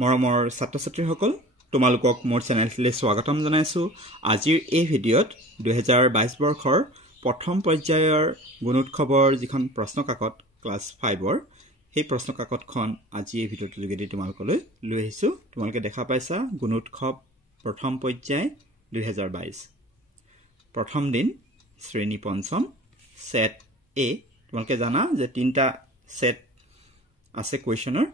মৰমৰ ছাত্ৰ-ছাত্ৰীসকল তোমালোকক মোৰ চেনেললৈ স্বাগতম জনাইছো। আজিৰ এই ভিডিঅ'ত 2022 বৰ্ষৰ প্ৰথম পৰ্যায়ৰ গুণোৎসৱৰ যিখন প্ৰশ্ন কাকত ক্লাছ 5ৰ সেই প্ৰশ্ন কাকতখন আজি এই ভিডিঅ'টোৰ যোগেদি তোমালোকলৈ লৈ আহিছো। তোমালোকে দেখা পাইছা গুণোৎসৱ প্ৰথম পৰ্যায় 2022 প্ৰথম দিন শ্ৰেণী পঞ্চম সেট এ। তোমালোকে জানা যে তিনটা সেট আছে কোৱেশ্যনৰ,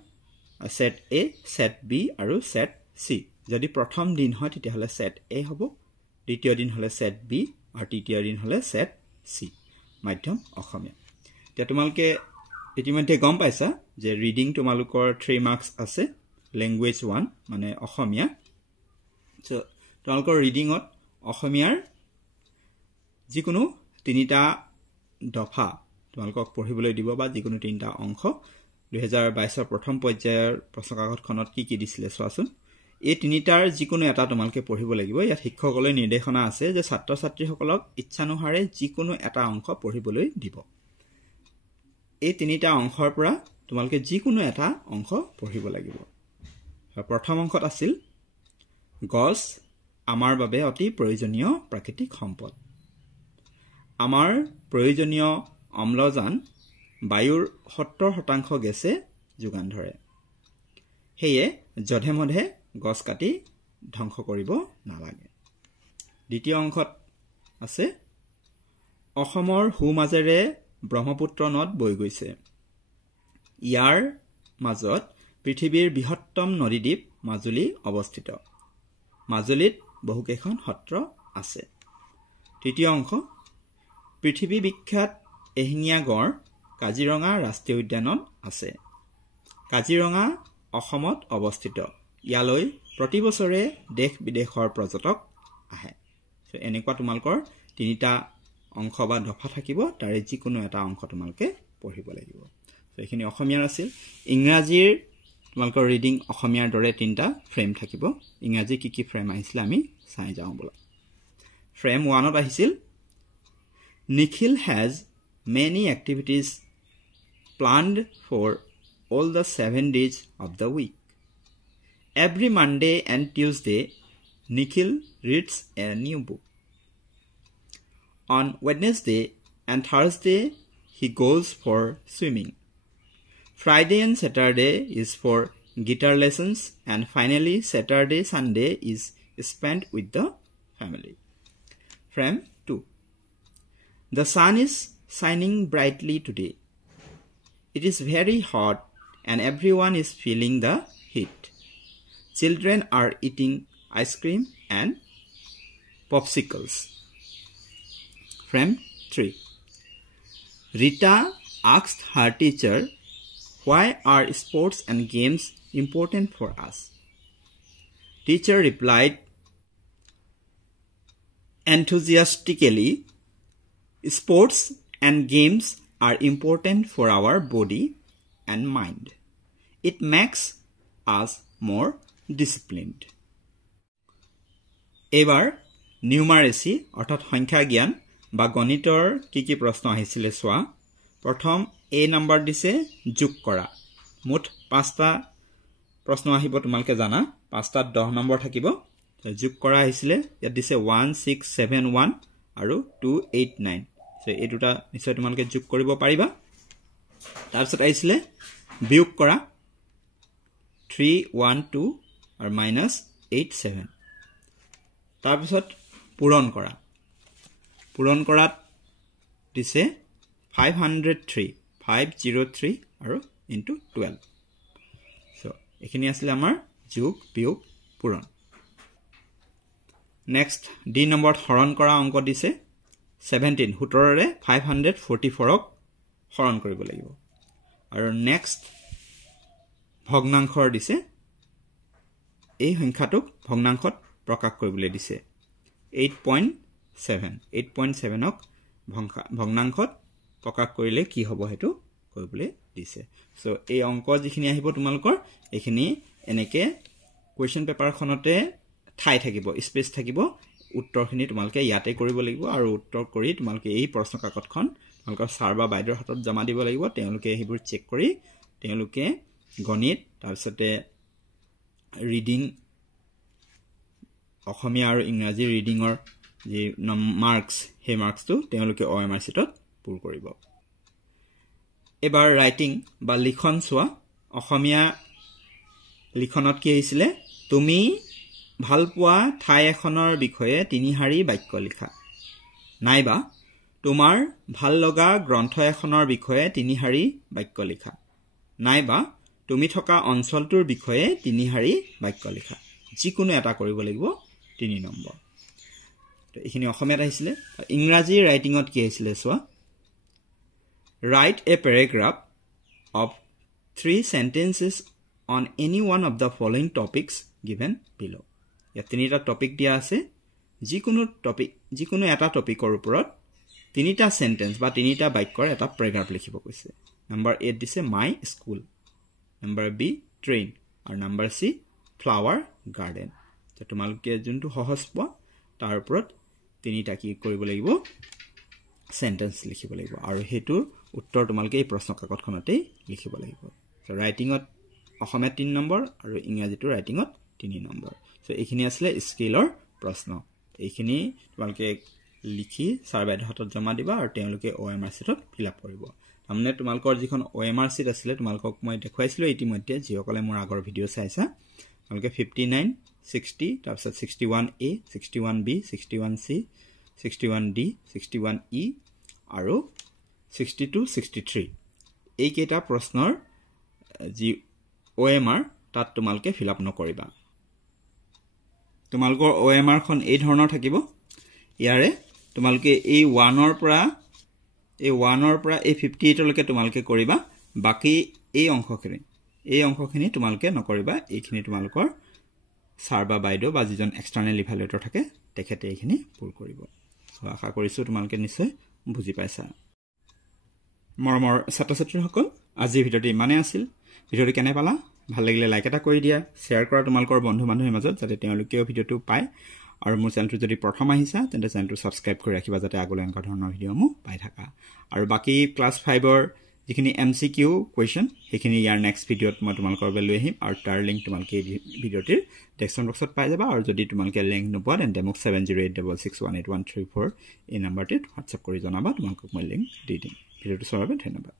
সেট এ, সেট বি আৰু সেট সি। যদি প্ৰথম দিন হয় তেতিয়াহ'লে সেট এ হ'ব, দ্বিতীয় দিন হ'লে সেট বি আৰু তৃতীয় দিন হ'লে সেট সি, মাধ্যম অসমীয়া। এতিয়া তোমালোকে ইতিমধ্যে গম পাইছা যে ৰিডিং তোমালোকৰ 3 মাৰ্কছ আছে, লেংগুৱেজ 1 মানে অসমীয়া। সো তোমালোকৰ ৰিডিঙত অসমীয়াৰ যিকোনো তিনিটা দফা তোমালোকক পঢ়িবলৈ দিব বা যিকোনো তিনিটা অংশ 2022 প্ৰথম পৰ্যায়ৰ প্ৰশ্নকাকতখনত কি দিছিলে চোৱাচোন। এই তিনিটাৰ যিকোনো এটা তোমালোকে পঢ়িব লাগিব। ইয়াত শিক্ষকসকলে নিৰ্দেশনা আছে যে ছাত্ৰ-ছাত্ৰীসকলক ইচ্ছানুসাৰে যিকোনো এটা অংশ পঢ়িবলৈ দিব। এই তিনিটা অংশৰ পৰা তোমালোকে যিকোনো এটা অংশ পঢ়িব লাগিব। প্ৰথম অংশত আছিল গছ আমাৰ বাবে অতি প্ৰয়োজনীয় প্ৰাকৃতিক সম্পদ। আমাৰ প্ৰয়োজনীয় অম্লজান বায়ুৰ 70% গেছে যোগান ধৰে। সেয়ে যধে মধে গছ কাটি ধ্বংস কৰিব নালাগে। দ্বিতীয় অংশত আছে অসমৰ সোঁমাজেৰে ব্ৰহ্মপুত্ৰ নদ বৈ গৈছে। ইয়াৰ মাজত পৃথিৱীৰ বৃহত্তম নদীদ্বীপ মাজুলী অৱস্থিত। মাজুলীত বহুকেইখন সত্ৰ আছে। তৃতীয় অংশ পৃথিৱী বিখ্যাত এশিঙীয়া গড় কাজিৰঙা ৰাষ্ট্ৰীয় উদ্যানত আছে। কাজিৰঙা অসমত অৱস্থিত। ইয়ালৈ প্ৰতি বছৰে দেশ বিদেশৰ পৰ্যটক আহে। এনেকুৱা তোমালোকৰ তিনিটা অংশ বা দফা থাকিব, তাৰে যিকোনো এটা অংশ তোমালোকে পঢ়িব লাগিব। এইখিনি অসমীয়াৰ আছিল। ইংৰাজীৰ তোমালোকৰ ৰিডিং অসমীয়াৰ দৰে তিনিটা ফ্ৰেম থাকিব। ইংৰাজী কি ফ্ৰেম আহিছিলে আমি চাই যাওঁ বলা। ফ্ৰেম 1ত আহিছিল Nikhil has many activities planned for all the 7 days of the week. Every Monday and Tuesday, Nikhil reads a new book. On Wednesday and Thursday, he goes for swimming. Friday and Saturday is for guitar lessons, and finally Saturday, Sunday is spent with the family. Frame 2. The sun is shining brightly today. It is very hot and everyone is feeling the heat. Children are eating ice cream and popsicles. Frame 3. Rita asked her teacher, "Why are sports and games important for us?" Teacher replied enthusiastically, "Sports and games are important for our body and mind. It makes us more disciplined." এবাৰ নিউমাৰেসি অৰ্থাৎ সংখ্যা জ্ঞান বা গণিতৰ কি প্ৰশ্ন আহিছিলে চোৱা। প্ৰথম এ নম্বৰ দিছে যোগ কৰা। মুঠ 5টা প্ৰশ্ন আহিব, তোমালোকে জানা 5টাত 10 নম্বৰ থাকিব। যোগ কৰা আহিছিলে, ইয়াত দিছে 1671 আৰু 289। এই দুটা নিশ্চয় তোমালোকে যোগ কৰিব পাৰিবা। তাৰপিছত আহিছিলে বিয়োগ কৰা 312 আৰু -87। তাৰপিছত পূৰণ কৰা। পূৰণ কৰাত দিছে 503 আৰু ইনটু 12। এইখিনি আছিলে আমাৰ যোগ বিয়োগ পূৰণ। নেক্সট ডি নম্বৰত হৰণ কৰা অংক দিছে 17। 17ৰে 544ক হৰণ কৰিব লাগিব। আৰু নেক্সট ভগ্নাংশৰ দিছে, এই সংখ্যাটোক ভগ্নাংশত প্ৰকাশ কৰিবলৈ দিছে 8.7। 8.7ক ভগ্নাংশত প্ৰকাশ কৰিলে কি হ'ব সেইটো কৰিবলৈ দিছে। সো এই অংক যিখিনি আহিব তোমালোকৰ এইখিনি এনেকে কুৱেশ্যন পেপাৰখনতে ঠাই থাকিব, স্পেচ থাকিব। উত্তৰখিনি তোমালোকে ইয়াতে কৰিব লাগিব আৰু উত্তৰ কৰি তোমালোকে এই প্ৰশ্ন কাকতখন তোমালোকৰ ছাৰ বা বাইদেউৰ হাতত জমা দিব লাগিব। তেওঁলোকে সেইবোৰ চেক কৰি তেওঁলোকে গণিত তাৰপিছতে ৰিডিং অসমীয়া আৰু ইংৰাজী ৰিডিঙৰ যে মাৰ্কস সেই মাৰ্কসটো তেওঁলোকে OMR sheetত পুৰ কৰিব এবাৰ ৰাইটিং বা লিখন চোৱা অসমীয়া লিখনত কি আহিছিল তুমি ভাল পোৱা ঠাই এখনৰ বিষয়ে তিনি শাৰী বাক্য লিখা নাইবা তোমাৰ ভাল লগা গ্ৰন্থ এখনৰ বিষয়ে তিনি শাৰী বাক্য লিখা নাইবা তুমি থকা অঞ্চলটোৰ বিষয়ে তিনি শাৰী বাক্য লিখা যিকোনো এটা কৰিব লাগিব 3 নম্বৰ তো এখিনি অসমীয়াত আহিছিল ইংৰাজী ৰাইটিংত কি আহিছিল চোৱা write a paragraph of 3 sentences on any one of the following topics given below ইয়াত তিনিটা টপিক দিয়া আছে যিকোনো এটা টপিকৰ ওপৰত তিনিটা সেন্টেন্স বা তিনিটা বাক্যৰ এটা প্যাৰাগ্ৰাফ লিখিব কৈছে নম্বৰ 8 দিছে my school number B train আৰু নম্বৰ C flower garden তো তোমালোকে যোনটো সহজ পোৱা তাৰ ওপৰত তিনিটা কি কৰিব লাগিব সেন্টেন্স লিখিব লাগিব আৰু হেতু উত্তৰ তোমালোকে এই প্ৰশ্ন কাকতখনতে লিখিব লাগিব সো ৰাইটিংত অসমীয়া 3 নম্বৰ আৰু ইংৰাজীটো ৰাইটিংত 3 নম্বৰ সো এইখিনি আসলে স্কিলৰ প্ৰশ্ন এইখিনি তোমালোকে লিখি সাৰ্ভাইৰ হাতত জমা দিবা আৰু তেওঁলোকে OMR sheetত ফিল আপ কৰিব আমনে তোমালোকৰ যিখন OMR sheet আছিল তোমালোকক মই দেখুৱাইছিলো ইতিমধ্যে যিসকলে মোৰ আগৰ ভিডিও চাইছা তোমালোকে 59 60 তাৰপিছত 61A 61B 61C 61D 61E আৰু 62 63 এই কেইটা প্ৰশ্নৰ যি OMR তাত তোমালোকে ফিল আপ নকৰিবা তোমালোকৰ OMR খন এই ধৰণৰ থাকিব ইয়াৰে তোমালোকে এই 1 ৰ পৰা এই 58 লৈকে তোমালোকে কৰিবা বাকি এই অংশখিনি তোমালোকে নকৰিবা এইখিনি তোমালোকৰ সাৰ বা বাইদেউ বা যিজন এক্সটাৰ্নেল ইভালুৱেটৰ থাকে তেখেতে এইখিনি পুৰ কৰিব সো আশা কৰিছো তোমালোকে নিশ্চয় বুজি পাইছা মৰমৰ ছাত্ৰ-ছাত্ৰীসকল আজি ভিডিওটি মানে আছিল ভিডিওটি কেনে পালা ভাল লাগিলে লাইক এটা কৰি দিয়া শেয়াৰ কৰা তোমালোকৰ বন্ধু-বান্ধৱীৰ মাজত যাতে তেওঁলোকেও ভিডিওটো পায় আৰু মোৰ চেনেলটো যদি প্ৰথম আহিছা তেন্তে চেনেলটো সাবস্ক্ৰাইব কৰি ৰাখিবা যাতে আগলৈ এনেকুৱা ধৰণৰ ভিডিওসমূহ পাই থাকা আৰু বাকি ক্লাস 5 ৰ যিখিনি MCQ কোৱেশ্চন সেইখিনি ইয়াৰ নেক্সট ভিডিওত মই তোমালোকৰ বাবে লৈ আহিম আৰু তাৰ লিংক তোমালোকে ভিডিওটিৰ ডেসক্ৰিপচন বক্সত পাই যাবা আৰু যদি তোমালোকে লিংক নোপোৱা তেন্তে মোক 7086618134 এই নম্বৰটিত WhatsApp কৰি জনাবা তোমালোকক মই লিংক দি দিম ভিডিওটো চোৱাৰ বাবে ধন্যবাদ